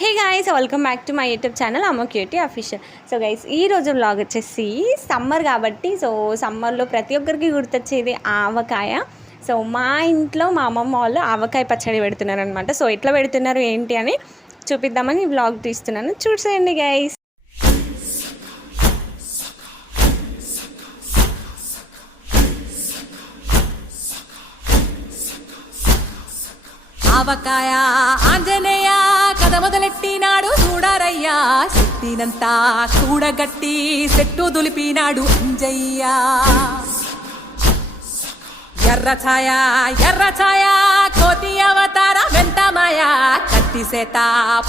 Hey guys, welcome back to my YouTube channel అమ్మ cutie official. So guys, ఈరోజు vlog వచ్చేసి summer కాబట్టి సమ్మర్లో ప్రతి ఒక్కరికి గుర్తొచ్చేది ఆవకాయ. సో మా ఇంట్లో మా అమ్మమ్మ వాళ్ళు ఆవకాయ పచ్చడి పెడుతున్నారు అనమాట. సో ఎట్లా పెడుతున్నారు ఏంటి అని చూపిద్దామని వ్లాగ్ తీస్తున్నాను, చూసేయండి గైస్. ఆవకాయ ఆంజనేయ కథ మొదలెట్టినాడు చూడారయ్యా, చెట్టినంతా చూడగట్టి చెట్టు దులిపినాడు అంజయ్య. ఎర్ర ఛాయ కోతి అవతార వెంటమాయ, కత్తి సేత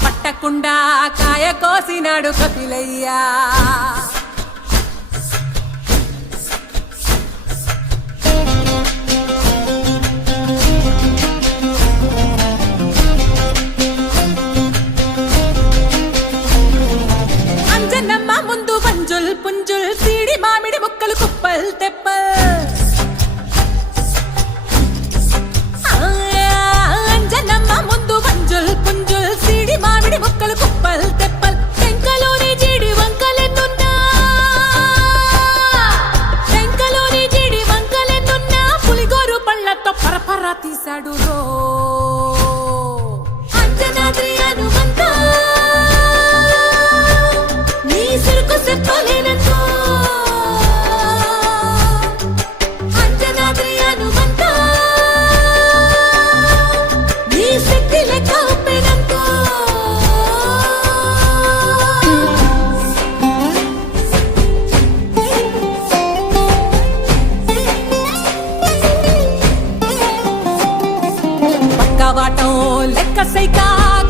పట్టకుండా కాయ కోసినాడు కపిలయ్యా. పుంజుల్ సీడి మామిడి ముక్కలు కుప్పల్ తెప్పల్, అంజనమ్మ ముందు పుంజుల్ సీడి మామిడి ముక్కలు కుప్పల్ తెప్పల్. టెంకలోని జీడి వంకలెన్నున్నా పులిగోరు పళ్ళతో పరపర తీశాడు రో. అంజనాద్రి హనుమంత నీ సిరుకు చెప్పలేనంతో, అంజనాద్రి హనుమంత నీ శక్తి లెక్క ఒప్పెనంతో. పక్కవాటం లెక్క సైక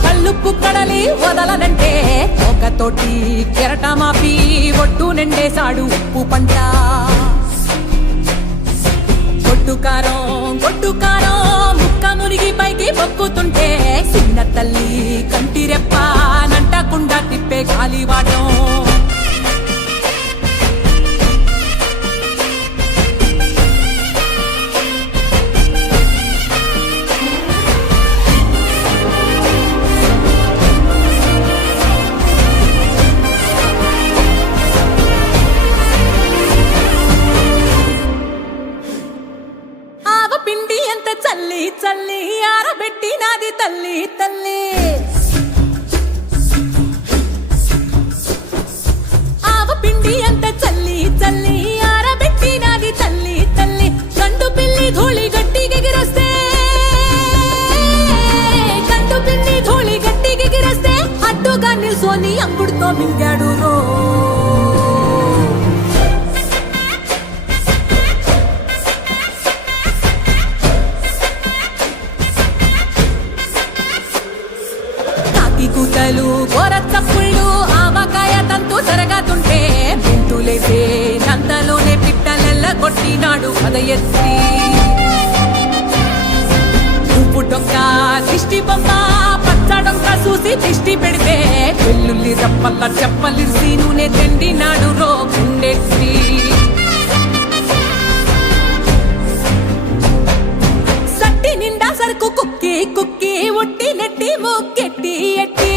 కళ్ళుప్పు కడలి వదలనంటే ఒకతోటి కెరట మాపి ఒట్టు నిండేశాడు ఉప్పు పంట. గొడ్డుకారం ముక్క మునిగి పైకి పొక్కుతుంటే చిన్న తల్లి కంటి రెప్ప నంటకుండా తిప్పే గాలివాటం. పిండి ఎంత చల్లి ఆరబెట్టినాది తల్లి తల్లి. ఆవ పిండి ఎంత చల్లి ఆరబెట్టినాది తల్లి తల్లి. గండు పిల్లి ధూళి గట్టిగెగిరొస్తే అడ్డుగా నిల్సోని అంగుడుతో మింగాడు రో. కూతలు గోరచ్చప్పుళ్ళు ఆవకాయ తంతు జరగతుంటే బిందులేసే నందలోనే పిట్టలెల్ల కొట్టినాడు కథ ఎత్తి. ఉప్పు డొక్క దిష్టి బొమ్మ పచ్చడొక్క చూసి దిష్టి పెడితే వెల్లుల్లి రప్పల్ల చెప్పలిసి నూనె తెండినాడు రో గుండెత్తి. సట్టి నిండా సరుకు కుక్కి ఒట్టి నెట్టి మొక్కెట్టి ఎట్టి